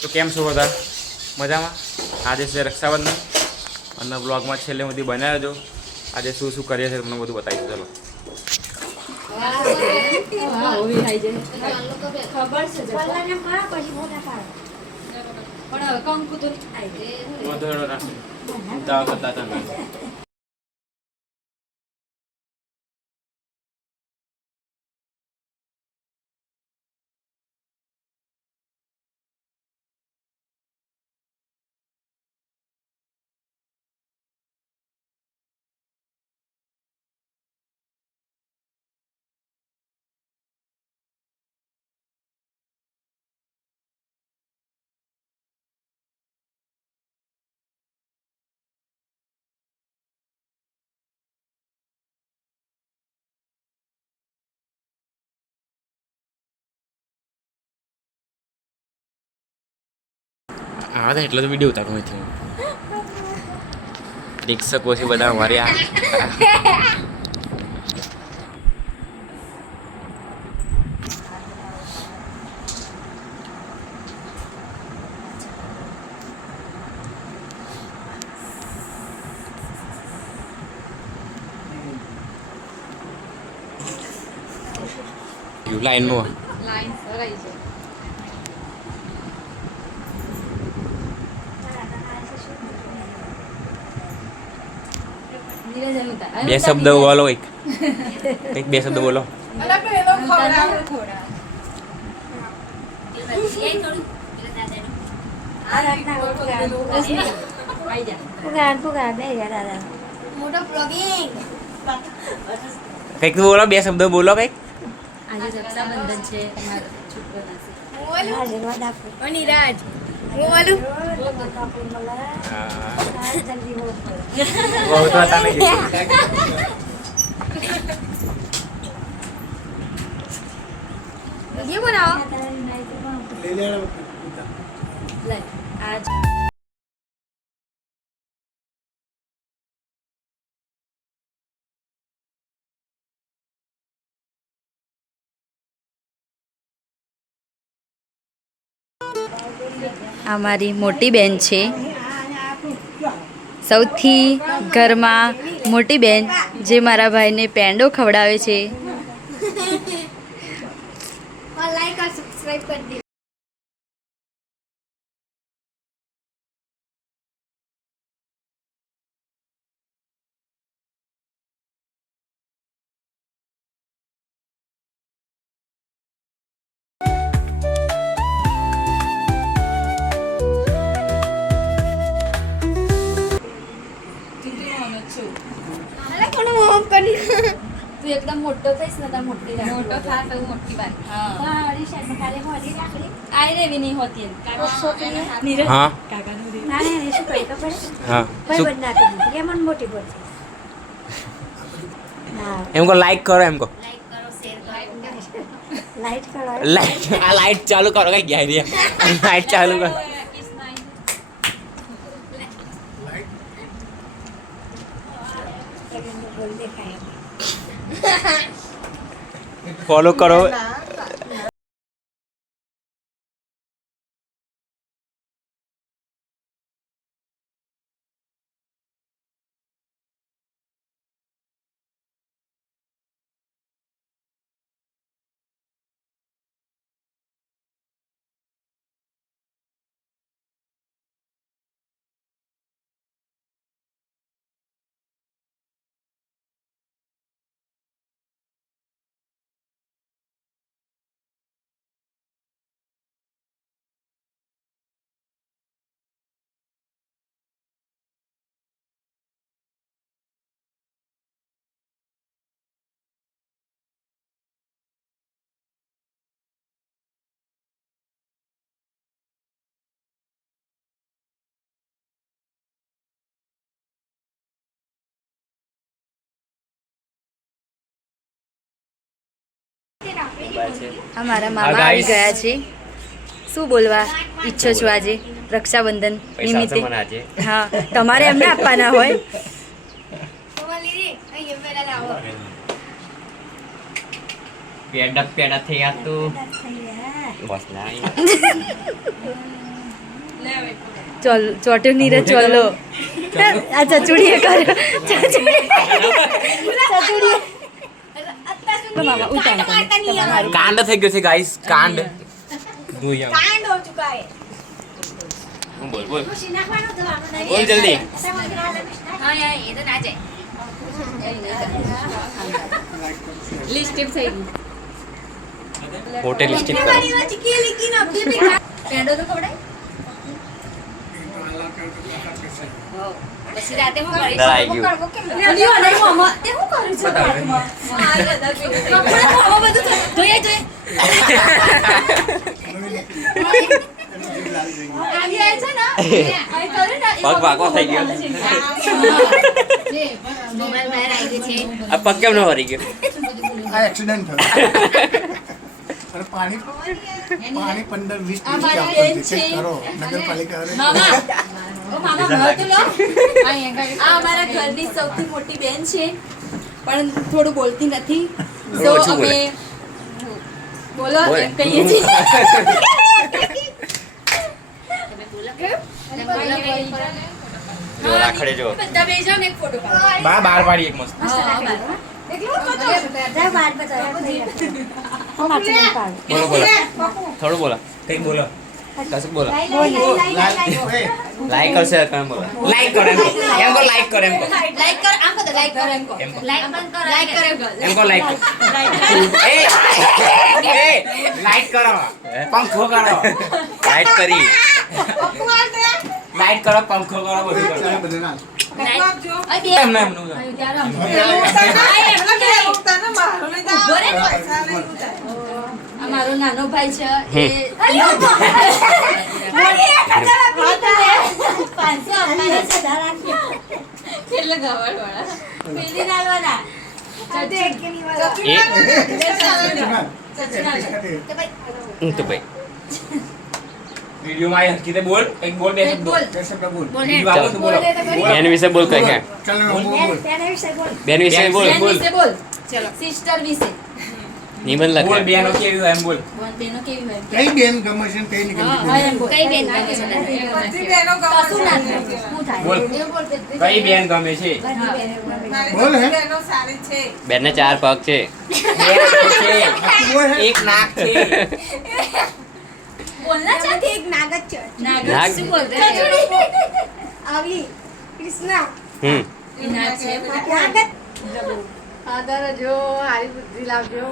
તો કેમ છો બધા મજામાં? આજે છે રક્ષાબંધન અને બ્લોગમાં છેલ્લે સુધી બનાવ્યો જો. આજે શું શું કરીએ છીએ તમને બધું બતાવીશું. ચલો હા તો એટલે તો વિડીયો ઉતારું નથી. શિક્ષકો છે બધા અમારે આ લાઈનમાં લાઈન સરાઈ છે. બે શબ્દ બોલો એક બે શબ્દ બોલો. કઈક બોલો બે શબ્દ બોલો કઈક. આજે રક્ષાબંધન છે. અમારી મોટી બેન છે, સૌથી ઘરમાં મોટી બેન, જે મારા ભાઈને પેંડો ખવડાવે છે. लाइक और सब्सक्राइब कर दे. તું એકદમ મોટો થઈશ ને તાર મોટી મોટો થા તો મોટી બાત. હા આઈ રે વિની હોતી એમ કાકા હા કાકાનું રે. ના ના શું કહી ખબર હા ભાઈ બદના કરી કેમન મોટી બોલ ના એમ કો લાઈક કરો એમ કો લાઈટ કરો લાઈટ આ લાઈટ ચાલુ કરો કઈ ગયા રે લાઈટ ચાલુ કરો. બોલ દેખાય ફોલો કરો. અમારા મામા આવી ગયા છે. શું બોલવા ઈચ્છો છો આજે રક્ષાબંધન નિમિત્તે? હા, તમારે એમને આપવાના હોય. પેડા પેડા થઈ ગયા તું બસ ના ચોટ્યો નીરજ ચોલ્લો આ ચચુડીએ કર્યો ચચુડીએ તો મામા ઉતાર કાંડ થઈ ગયો છે ગાઈસ કાંડ कांड हो चुका है બોલ બોલ खुशी नाखवानो तो हमने नहीं બોલ જલ્દી હા યાર એ તો ના જાય લિસ્ટિપ થઈ ગઈ હોટેલ સ્ટીક કરો हमारी वो चिकी लेकिन अभी भी પેંડો તો ખવડાય પછી રાતે હું કરીશ ડરાઈ ગયું वो के અલી અલે મામા તે હું કરું છું રાતમાં આ બધા કપડા ખાવા બધું જોઈએ જોઈએ આવી આય છે ને આ કરે ને પગ ભાગવા થઈ ગયો મોબાઈલ બહાર આવી ગઈ છે આ પગ કેમ ન વળી ગયો આ એક્સિડન્ટ થયો અને પાણી 15-20 ચેક કરો નગરપાલિકા મામા ઓ મામા ભાવ તો લો આ અમારા ઘરની સૌથી મોટી બેન છે પણ થોડું બોલતી નથી તો ઓછું બોલે. અમે બોલો બોલે. એમ કહીએ છીએ જો રાખડે જો બધા બેસી જાઓ ને એક ફોટો પાડો બાર પાડી એક મસ્ત હા બાર जा बात बता हम आपसे नहीं पाल બોલો બોલો થોડું બોલો કઈ બોલો કશું બોલો લાઈક કરશે તમે બોલો લાઈક કરો એમ કો લાઈક કરો એમ કો લાઈક કર આમ તો લાઈક કર એમ કો એમ કો. લાઈક કર એમ કો લાઈક એ લાઈક કરો પંખો કરો લાઈટ કરી લાઈટ કરો પંખો કરો બધું કરો બધા એમ ના એમ નું અમારો નાનો ભાઈ છે એ 500 આપવાના છે એટલે ગવડ વાળા પેલી નાલવાના તો ભાઈ વિડિયો માં આવી હકીતે બોલ એક બોલ બે શબ્દ બોલ. कैसे पे बोल વિડિયો આવો તો બોલો બેન વિશે બોલ કઈ કે चल बोल બેન વિશે બોલ બેન વિશે બોલ ચલો સિસ્ટર વિશે નિબંધ લખ બોલ બેનો કેવી હોય એમ બોલ બેનો કેવી હોય कई बेन कमर्शियल कई निकल હા એમ બોલ કઈ બેન ગમે છે કશું ના થાય. શું થાય બોલ. એવું બોલ દે. કઈ બેન ગમે છે बोल है બેન ને 4 પગ છે वो है એક નાક છે બોલના છે एक नागत चढ़ નાગ નાગ. શું બોલતે अभी कृष्णा હમ નાગ છે नागत આગળ જો હારી બુદ્ધિ લાવજો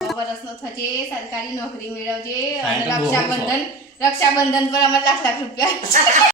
વર્ષનો થજે સરકારી નોકરી મેળવજે અને રક્ષાબંધન પર અમારે લાખ રૂપિયા